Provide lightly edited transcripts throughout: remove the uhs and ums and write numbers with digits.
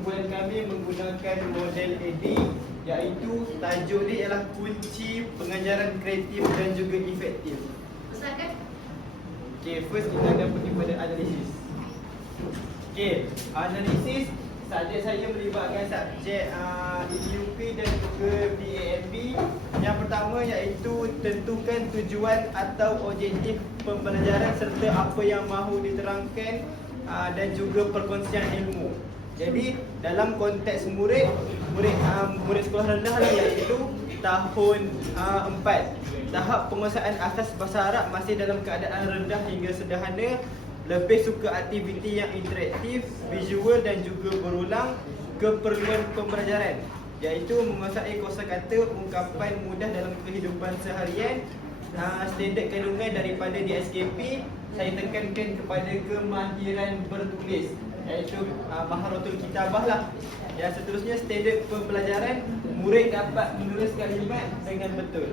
kumpulan kami menggunakan model AD, iaitu tajuk dia ialah kunci pengajaran kreatif dan juga efektif. Ustaz kan? Okay, first kita akan pergi pada analisis. Okay, analisis subjek saya melibatkan subjek EDUP dan juga PAMB. Yang pertama iaitu tentukan tujuan atau objektif pembelajaran serta apa yang mahu diterangkan dan juga perkongsian ilmu. Jadi dalam konteks murid sekolah rendah lah, iaitu tahun 4. Tahap penguasaan asas bahasa Arab masih dalam keadaan rendah hingga sederhana. Lebih suka aktiviti yang interaktif, visual dan juga berulang. Keperluan pembelajaran iaitu menguasai kosakata, ungkapan mudah dalam kehidupan seharian. Standard kandungan daripada DSKP saya tekankan kepada kemahiran bertulis, iaitu maharatul kitabah lah. Yang seterusnya standard pembelajaran, murid dapat menulis kalimat dengan betul.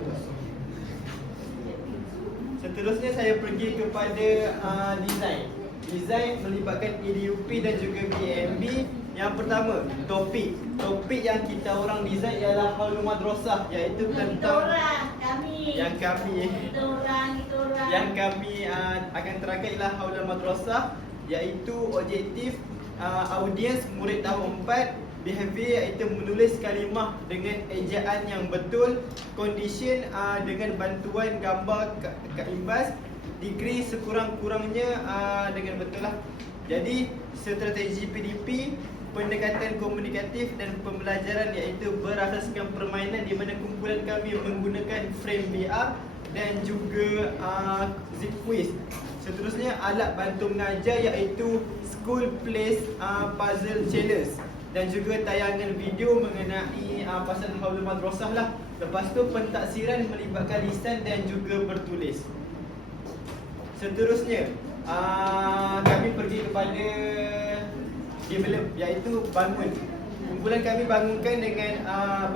Seterusnya saya pergi kepada design. Design melibatkan EDUP dan juga PAMB. Yang pertama, topik. Topik yang kita orang design ialah Haulul Madrasah, iaitu tentang yang kami akan terangkan ialah Haulul Madrasah, iaitu objektif audiens murid tahun 4. Behavior iaitu menulis kalimah dengan ejaan yang betul. Condition dengan bantuan gambar kaimbas. Degree sekurang-kurangnya dengan betul lah. Jadi strategi PDP, pendekatan komunikatif dan pembelajaran iaitu berasaskan permainan, di mana kumpulan kami menggunakan frame VR dan juga quiz. Seterusnya alat bantu mengajar iaitu school plays puzzle challenge dan juga tayangan video mengenai pasal Haulul Madrasah lah. Lepas tu pentaksiran melibatkan lisan dan juga bertulis. Seterusnya kami pergi kepada develop, iaitu bangun. Kumpulan kami bangunkan dengan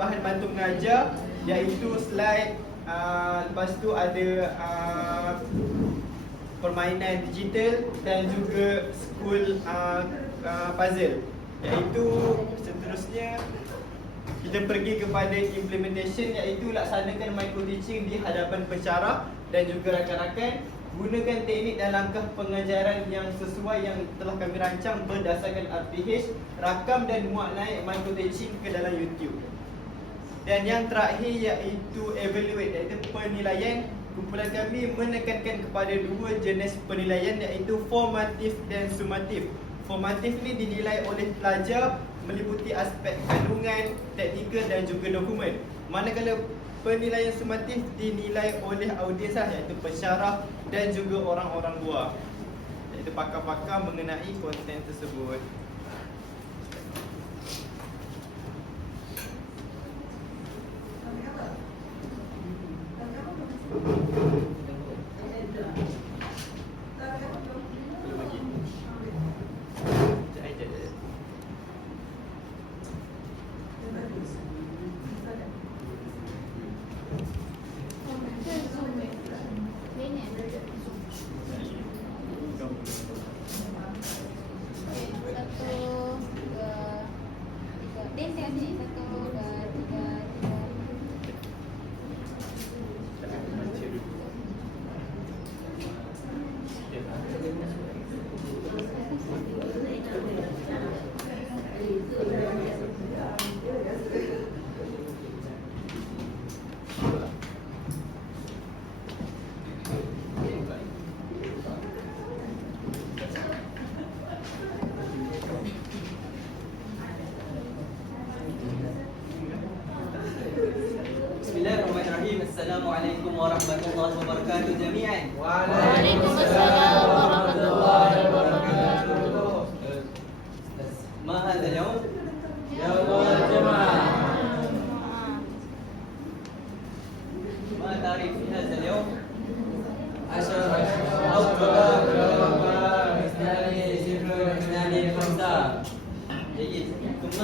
bahan bantu mengajar iaitu slide, lepas tu ada permainan digital dan juga school puzzle. Iaitu seterusnya kita pergi kepada implementation, iaitu laksanakan micro teaching di hadapan pensyarah dan juga rakan-rakan. Gunakan teknik dan langkah pengajaran yang sesuai yang telah kami rancang berdasarkan RPH. Rakam dan muat naik micro teaching ke dalam YouTube. Dan yang terakhir iaitu evaluate, iaitu penilaian. Kumpulan kami menekankan kepada dua jenis penilaian, iaitu formatif dan sumatif. Formatif ni dinilai oleh pelajar meliputi aspek kandungan, teknikal dan juga dokumen. Manakala penilaian sumatif dinilai oleh audiens, iaitu pensyarah dan juga orang-orang luar, iaitu pakar-pakar mengenai konten tersebut. Bismillahirrahmanirrahim. Assalamualaikum warahmatullahi wabarakatuh jami'an. Waalaikumsalam warahmatullahi wabarakatuh. ما هذا اليوم؟ يوم الجمعة. ما تاريخ هذا اليوم؟ 10 أكتوبر 2005. جيد. ثم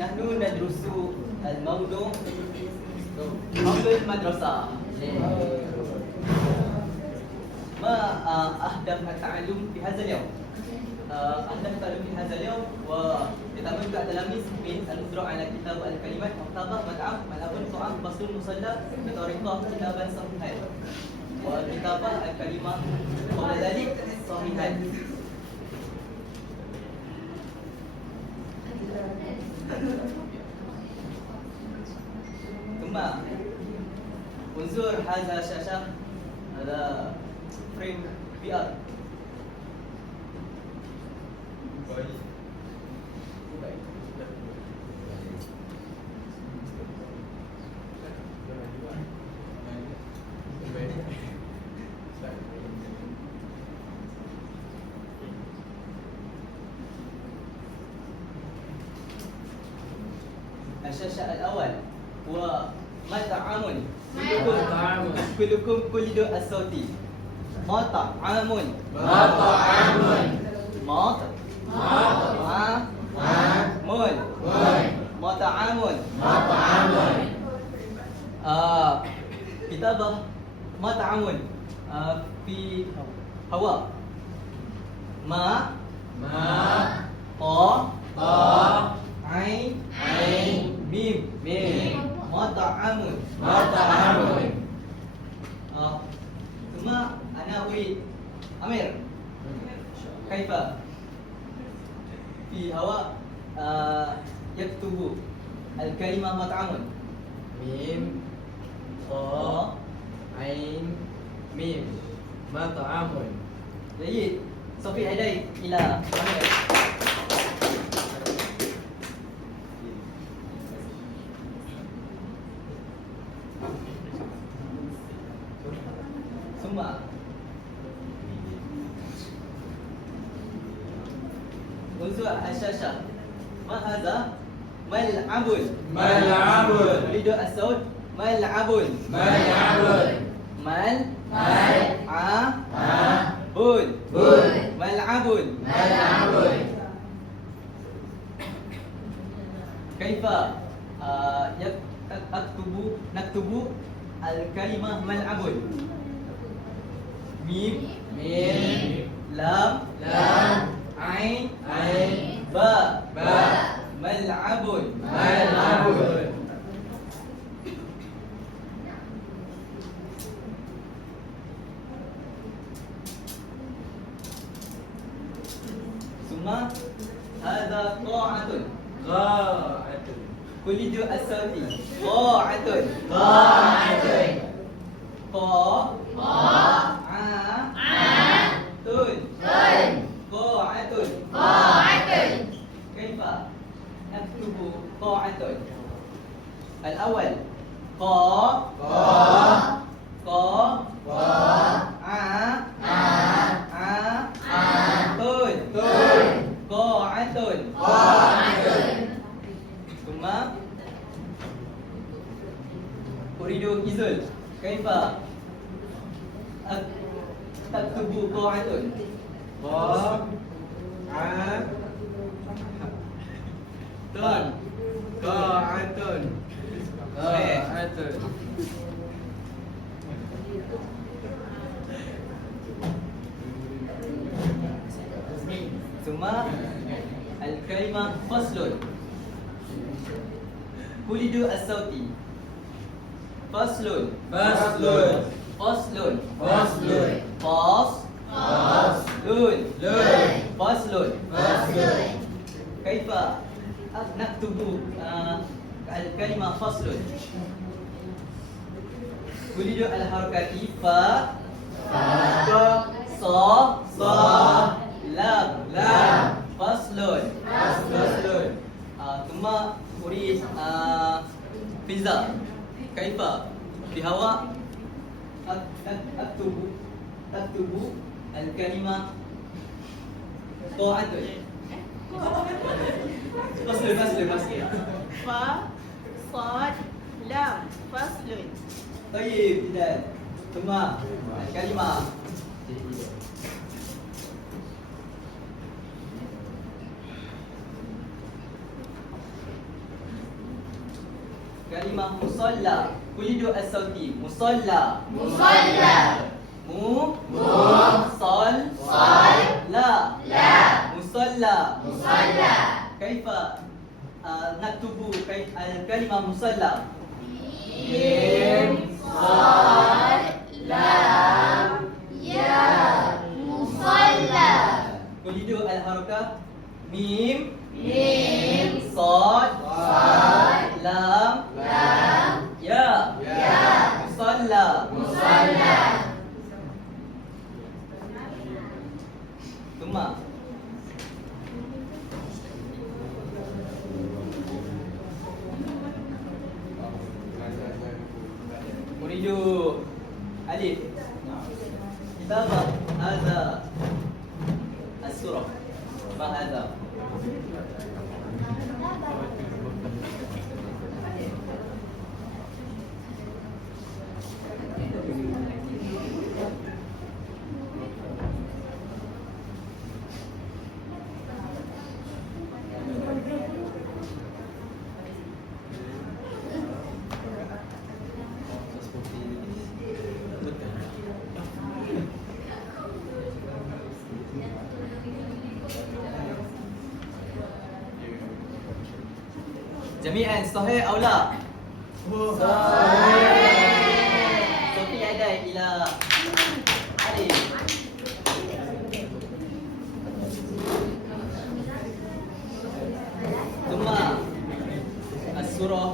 نحن ندرس الموضوع حول المدرسة. ما أهداف التعلم في هذا اليوم؟ أهداف التعلم في هذا اليوم ويتم التلاميذ من القدرة على كتاب الكلمات مكتبة مطعم ملعب طعام فصل مصلى بطريقة كتابة صحيحة وكتابة الكلمة قبل ذلك صحيحة. ثم انظر هذا الشاشة، هذا فريم VR. الشاشة الأول هو مطعم كلكم كلدوا الصوتي مطعم كتابة مطعم في هواء ما عين ميم مطعم. ثم أنا أريد أمير كيف في هواء يكتب الكلمة مطعم؟ ميم خاء عين ميم مطعم. جيد. صفي يديك إلى أمير. ثم انظر الشاشة. ما هذا؟ ملعب. أريد الصوت ملعب. ملعب. كيف نكتب الكلمة ملعب؟ ميم لام عين باء ملعب. ثم هذا قاعة كلدوا الصوتي قاعة قاعة. كيف نكتب قاعة؟ الأول قاعة. ثم أريد إزل. كيف تكتب قاعة؟ ثم الكلمة فصل كلدوا الصوتي فصل كيف نكتب الكلمة فصل؟ كلدوا الحركات لام فصل. ثم أريد بيتزا. كيف في هواء أكتب الكلمة قاعة. فصل فا صاد لام فصل. طيب إذا ثم الكلمة كلمة مصلى كلدوا الصوتي مصلى Sol La Musalla Kaifa naktubu al-kalimah musalla? Kulidu al-harakah Mim Sad Lam Ya Musalla Tuma Uridu Alif Kitabah Hadha As-surah Ma hadha جميعا صحيح أو لا؟ صوتي يدي إلى علي ثم السورة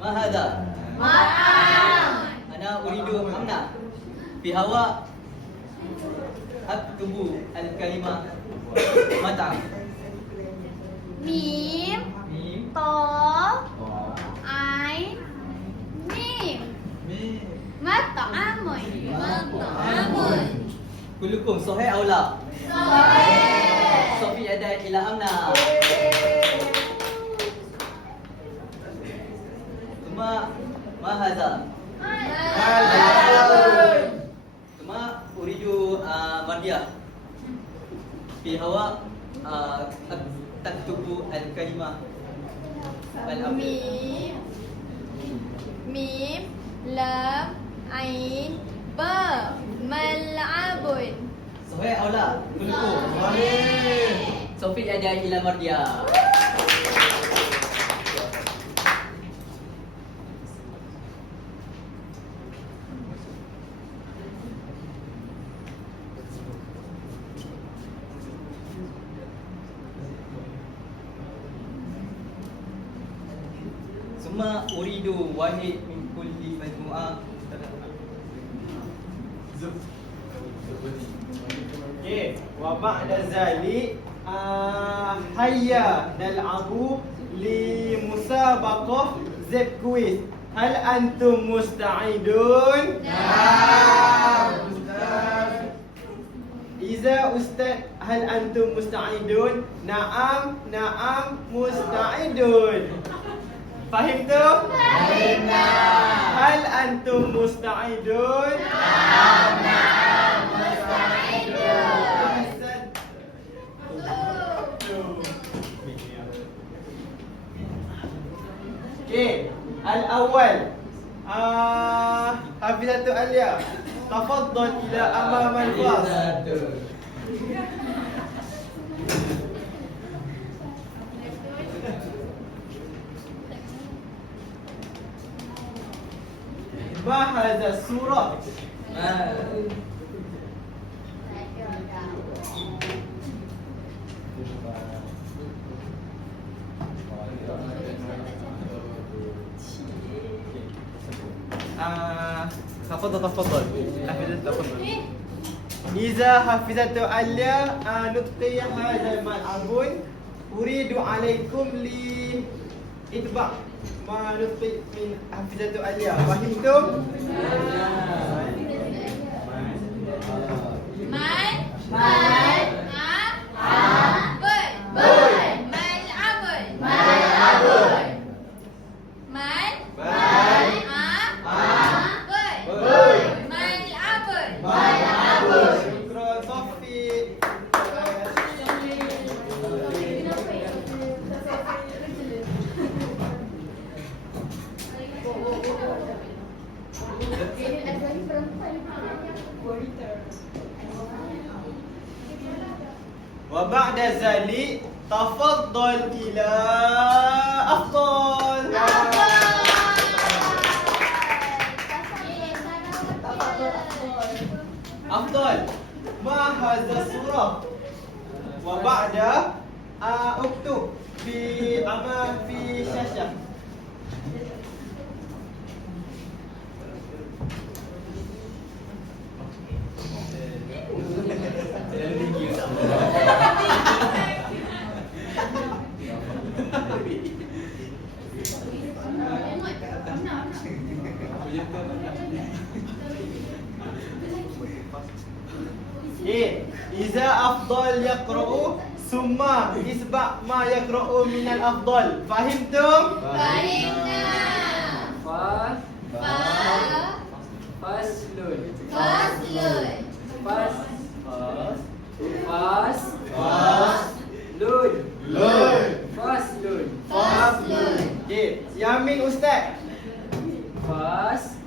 ما هذا؟ أنا أريد أمنع في هواء أكتب الكلمة مطعم Mim, ميم to, ain, mim. Mat'amun. كلكم صحيح أو لا؟ صفي يدي إلى أمنع ثم ما هذا؟ ثم أريد مردية في هواء تكتب الكلمة Mim, mim, lam, ain, ba. Mal'abun. صحيح أو لا؟ كلكم صفي يدي إلى مردية ثم أريد واحد من كل مجموعة Okey, wa ba'da zalik hayya nal'abu li musabaqah zip quiz. Hal antum musta'idun? Naam, Ustaz. Iza Ustaz, hal antum musta'idun? Naam, musta'idun. Fahim tu? Fahimna. Hal antum musta'idun? Okay, al-awwal Hafizatu Alia, tafaddal ila amam al-fas. Ma hadha surah? تفضل حفظت تفضل. إذا حفظت عليا نطقي هذا الملعبون أريد عليكم لإتباع ما نطقي من حفظت عليا. فهمتم؟ شكرا صفي. وبعد ذلك تفضل إلى أفضل. أفضل ما هذا الصورة وبعد اكتب في أمام في شاشة. إذا أفضل يقرأ ثم إسبق ما يقرأ من الأفضل. فهمتم؟ فهمنا. Faslun. فصل. Faslun. Faslun. فصل. Okey, Yamin Ustaz. Faslun.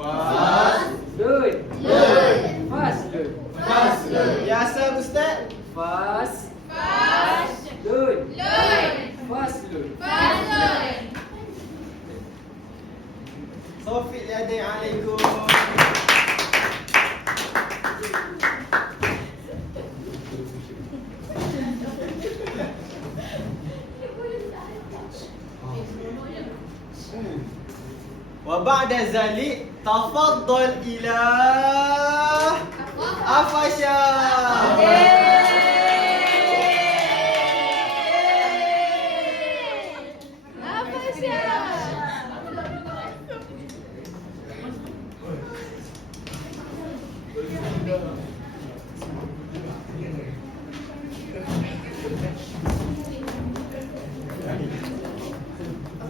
Faslun. Yasir Ustaz. Faslun. Faslun. Sofiq yadai alaikum. وبعد ذلك تفضل إلى أفشا.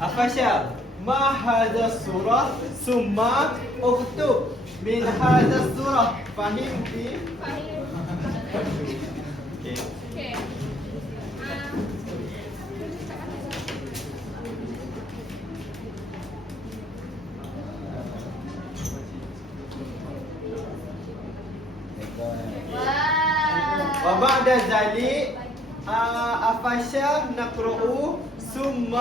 أفشا ما هذا الصورة ثم اكتب من هذا الصورة. فهمتي؟ Okay. وبعد ذلك أفشا نقرأ ثم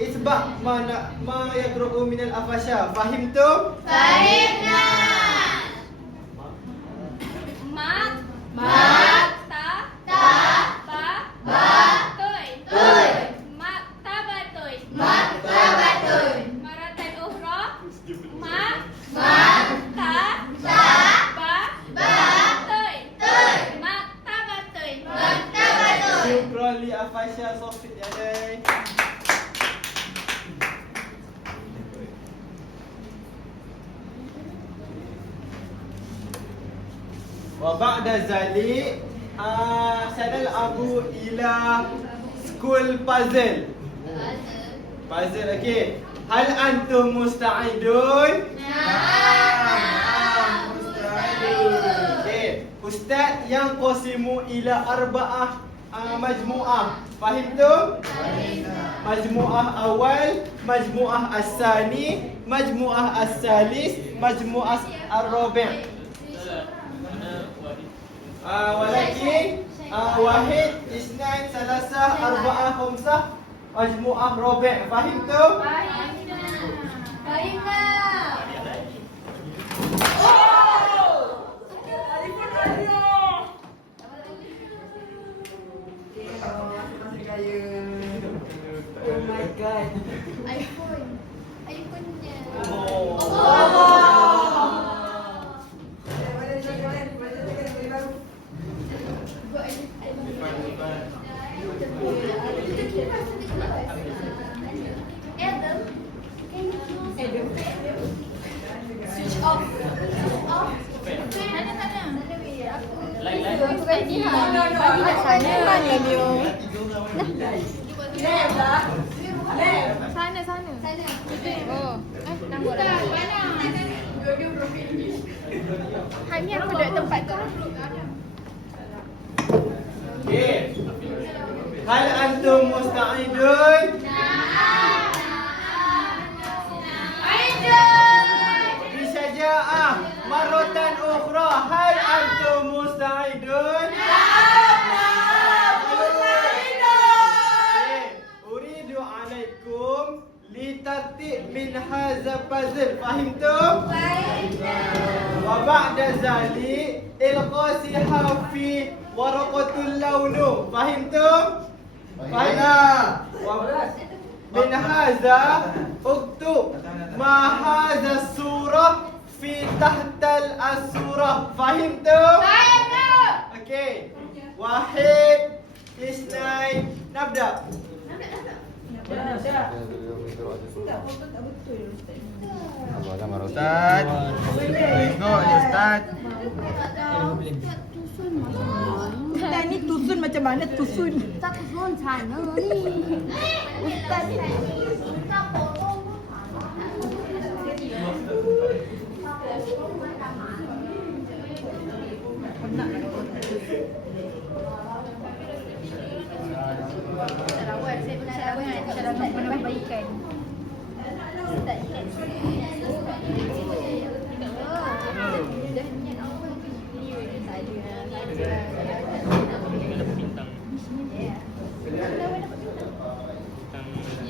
إسبق ما يقرأ من الأفشا. فهمتم؟ فهمنا. شكرا لأفشا. صوفي يدي. وبعد ذلك سنلعب إلى سكول بازل. بازل اوكي. هل أنتم مستعدون؟ مستعدون. اوكي. أستاذ ينقسم إلى 4 مجموعة. فهمتم؟ مجموعة أول، مجموعة الثاني، مجموعة الثالث، مجموعة الرابع. ولكن واحد اثنين ثلاثة أربعة خمسة مجموعة رابع. فهمتم؟ فهمنا. Oh my god. iPhone-nya. Switch off. Aku kan Jihan. Bagi kat sana. Mana dia? Sana. Oh. Nampak dah. Hari ni aku duduk tempat tu. Okay. هل أنتم مستعدون؟ بشجاعة مرة أخرى هل أنتم مستعدون؟ puzzle. Fahimtum? Wa ba'da zalik ilqasiha fi waraqatul launu. Fahimtum? Fahimna. Min hadha uktub ma hadha surah fi tahtal as-surah. Fahimtum? Okey. Wahid, isnain, nabda. Ustaz. Tengok ni Ustaz. Ustaz ni tusun macam mana tusun? Tak tusun sana ni. Ustaz ni. Sarawak perbaikan.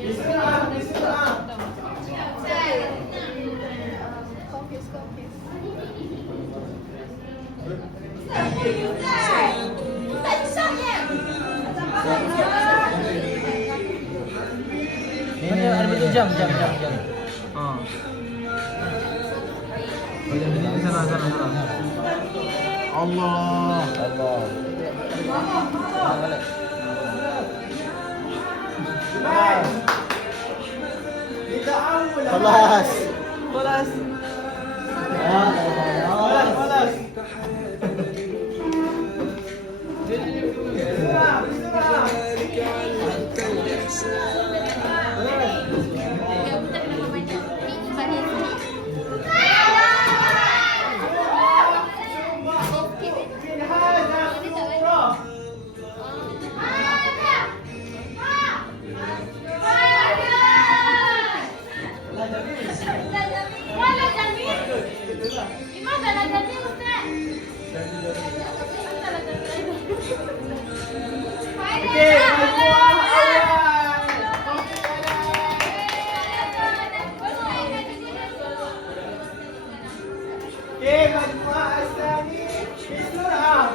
Bismillah, bismillah. Ni ada betul jam. Ha. Sana. Allah. Baik. Kita ambil. Kelas. Kelas. Kelas. Okey, majmuah awal. Okey, majmuah asani. Bisur'ah.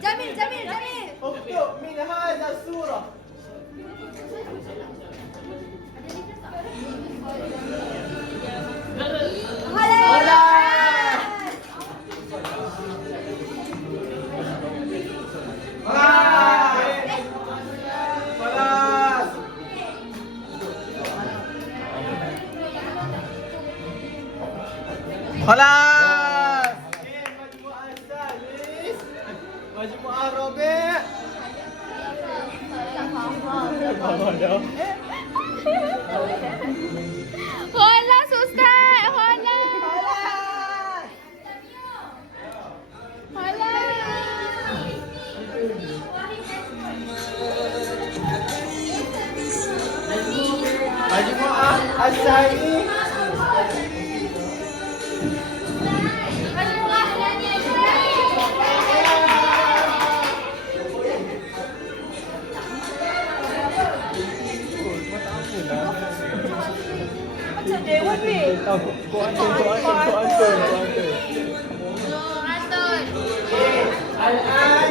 Jamil. Uktub min hadha surah. خلاص. المجموعة الثالث مجموعة الرابع. Holas Ustaz. Holas. مجموعة الثاني. Macam dewan ni. الآن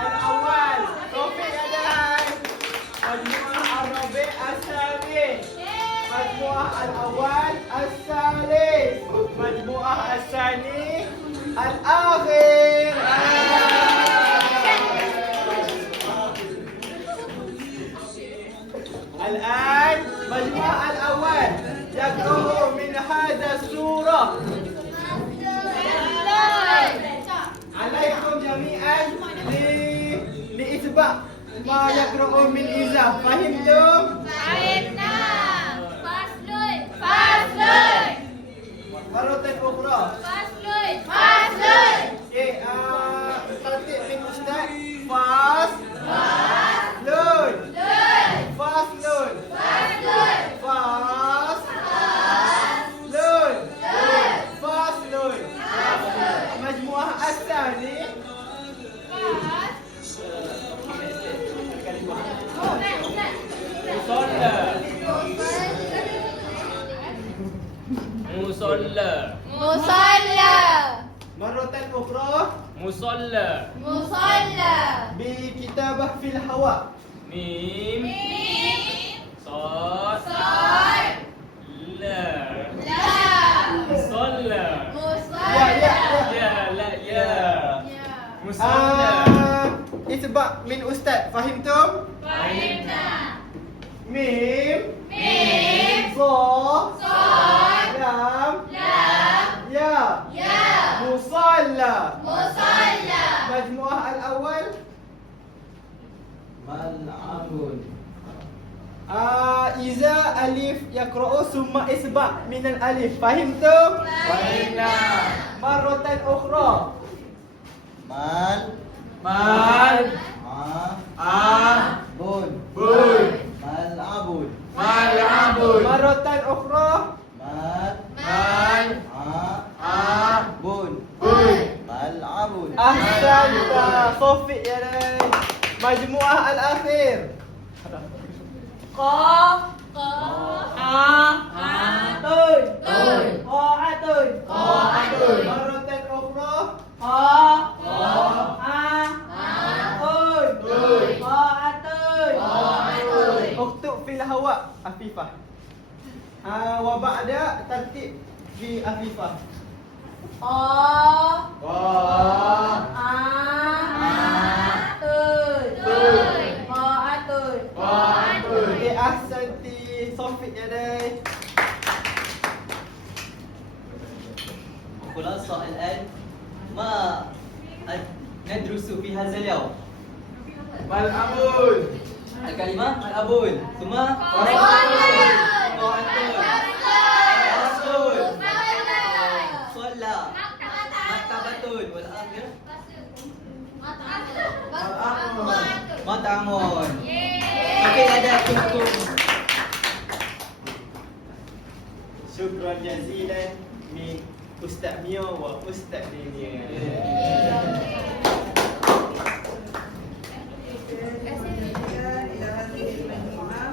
الأول توفيق الآن مجموعة الربيع الثالث مجموعة الأول الثالث مجموعة الثاني الآخر الآن مجموعة الأول يقرأ من هذا السورة عليكم جميعا لإتباع ما يقرأ من إذا فهمتم؟ مرة أخرى ترتيب من أستاذ فصل فصل مجموعة الثاني مصلى مصلى مرة أخرى مصلى مصلى بكتابة في الهواء. ميم صاد صاد لا لا مصلى يا يا يا لا يا مصلى إتباع من أستاذ. فهمتم؟ فهمنا ميم ميم صاد صاد لام لام يا يا مصلى. مصلى مجموعة الأول ملعب. إذا ألف يقرأ ثم إصبع من الألف. فهمتم؟ فهمنا مرة أخرى مال مال بون بون ملعب. ملعب مرة أخرى مال مال بون بون ملعب. أحسنت. صفي يا ري. مجموعة الأخير قاف أتون تون أتون أتون مرة أخرى تون أتون اكتب في الهواء أفيفة. وبعد ترتيب في أفيفة. أحسنتي. صفي يا ري. خلاصة الآن ما ندرس في هذا اليوم؟ ملعبون الكلمة ملعبون ثم صلى مكتبة والآخر مطعم. Okey, ada cukup. شكرا جزيلا من أستاذ ميو وأستاذ دينيا. إلى هذه المجموعة